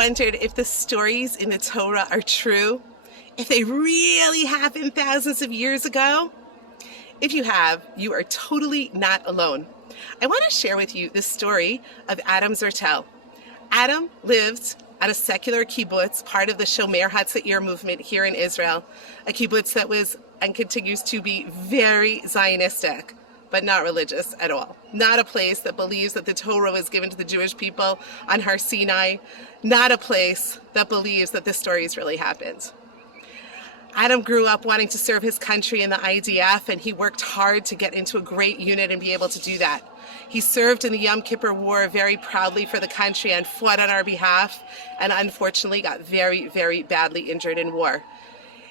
wondered if the stories in the Torah are true? If they really happened thousands of years ago? If you have, you are totally not alone. I want to share with you the story of Adam Zertel. Adam lived at a secular kibbutz, part of the Shomer HaTzair movement here in Israel, a kibbutz that was and continues to be very Zionistic, but not religious at all. Not a place that believes that the Torah was given to the Jewish people on Har Sinai. Not a place that believes that this stories really happened. Adam grew up wanting to serve his country in the IDF, and he worked hard to get into a great unit and be able to do that. He served in the Yom Kippur War very proudly for the country and fought on our behalf, and unfortunately got very, very badly injured in war.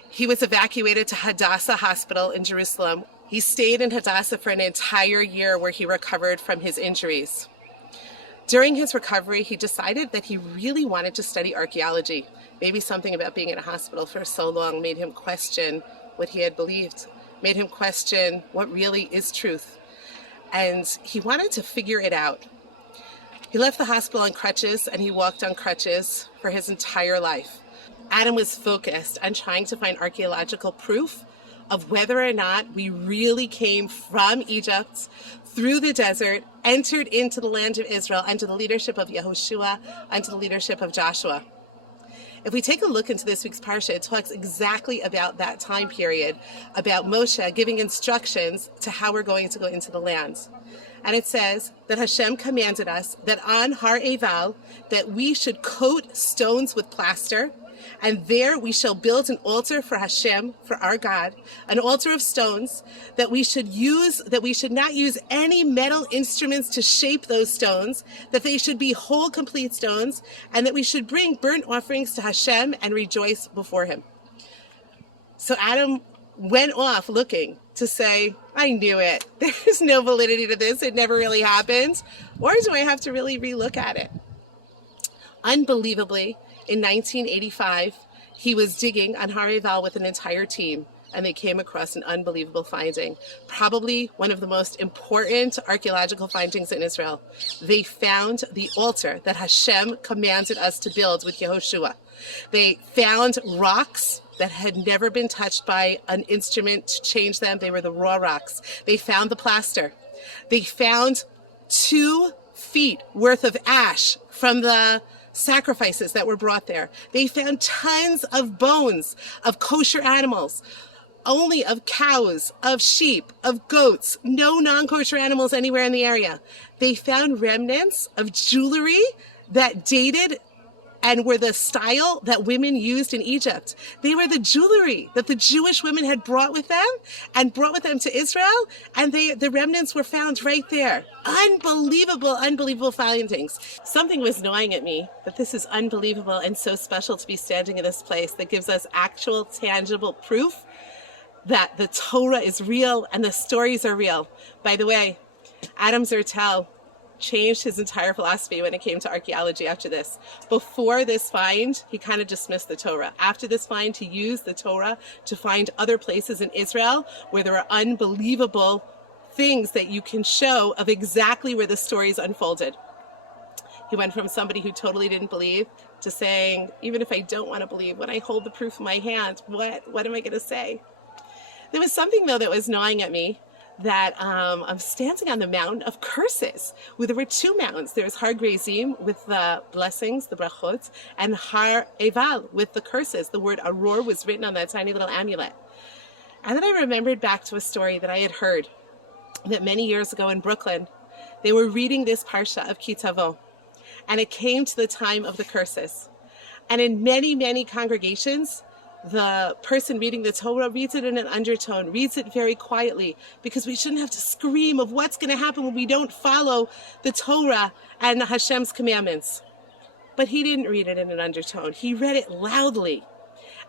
He was evacuated to Hadassah Hospital in Jerusalem. He stayed in Hadassah for an entire year where he recovered from his injuries. During his recovery, he decided that he really wanted to study archaeology. Maybe something about being in a hospital for so long made him question what he had believed, made him question what really is truth. And he wanted to figure it out. He left the hospital on crutches, and he walked on crutches for his entire life. Adam was focused on trying to find archaeological proof of whether or not we really came from Egypt, through the desert, entered into the land of Israel under the leadership of Yehoshua, under the leadership of Joshua. If we take a look into this week's parsha, it talks exactly about that time period, about Moshe giving instructions to how we're going to go into the land. And it says that Hashem commanded us that on Har Eval, that we should coat stones with plaster, and there we shall build an altar for Hashem, for our God, an altar of stones, that we should not use any metal instruments to shape those stones, that they should be whole, complete stones, and that we should bring burnt offerings to Hashem and rejoice before him. So Adam went off looking to say, I knew it. There's no validity to this. It never really happened. Or do I have to really relook at it? Unbelievably, in 1985, he was digging on Har Eval with an entire team, and they came across an unbelievable finding, probably one of the most important archaeological findings in Israel. They found the altar that Hashem commanded us to build with Yehoshua. They found rocks that had never been touched by an instrument to change them. They were the raw rocks. They found the plaster. They found 2 feet worth of ash from the sacrifices that were brought there. They found tons of bones of kosher animals, only of cows, of sheep, of goats, no non-kosher animals anywhere in the area. They found remnants of jewelry that dated and were the style that women used in Egypt. They were the jewelry that the Jewish women had brought with them and brought with them to Israel, and the remnants were found right there. Unbelievable, unbelievable findings. Something was gnawing at me that this is unbelievable and so special to be standing in this place that gives us actual, tangible proof that the Torah is real and the stories are real. By the way, Adam Zertel changed his entire philosophy when it came to archaeology after this. Before this find, he kind of dismissed the Torah. After this find, he used the Torah to find other places in Israel where there are unbelievable things that you can show of exactly where the stories unfolded. He went from somebody who totally didn't believe to saying, even if I don't want to believe, when I hold the proof in my hand, what am I going to say? There was something, though, that was gnawing at me, that I'm standing on the mountain of curses, where there were 2 mountains. There's Har Gerizim with the blessings, the brachot, and Har Eval with the curses. The word Aror was written on that tiny little amulet. And then I remembered back to a story that I had heard that many years ago in Brooklyn, they were reading this parsha of Ki Tavo, and it came to the time of the curses. And in many, many congregations, the person reading the Torah reads it in an undertone, reads it very quietly, because we shouldn't have to scream of what's going to happen when we don't follow the Torah and Hashem's commandments. But he didn't read it in an undertone. He read it loudly.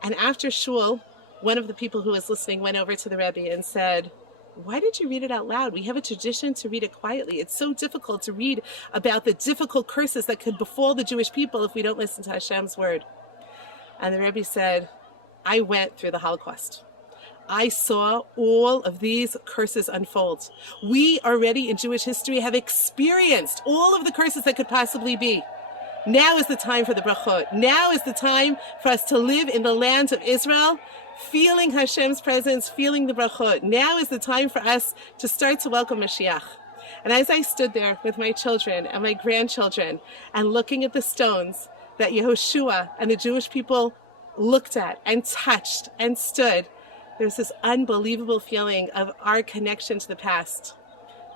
And after shul, one of the people who was listening went over to the Rebbe and said, why did you read it out loud? We have a tradition to read it quietly. It's so difficult to read about the difficult curses that could befall the Jewish people if we don't listen to Hashem's word. And the Rebbe said, I went through the Holocaust. I saw all of these curses unfold. We already in Jewish history have experienced all of the curses that could possibly be. Now is the time for the brachot. Now is the time for us to live in the land of Israel, feeling Hashem's presence, feeling the brachot. Now is the time for us to start to welcome Mashiach. And as I stood there with my children and my grandchildren and looking at the stones that Yehoshua and the Jewish people looked at and touched and stood, there's this unbelievable feeling of our connection to the past.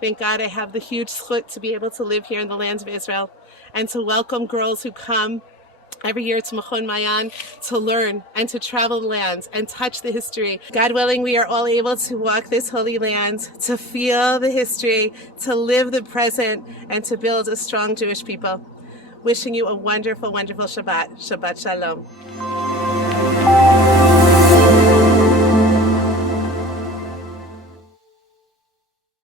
Thank God I have the huge zchut to be able to live here in the land of Israel and to welcome girls who come every year to Machon Maayan to learn and to travel the land and touch the history. God willing, we are all able to walk this holy land, to feel the history, to live the present, and to build a strong Jewish people. Wishing you a wonderful, wonderful Shabbat. Shabbat Shalom.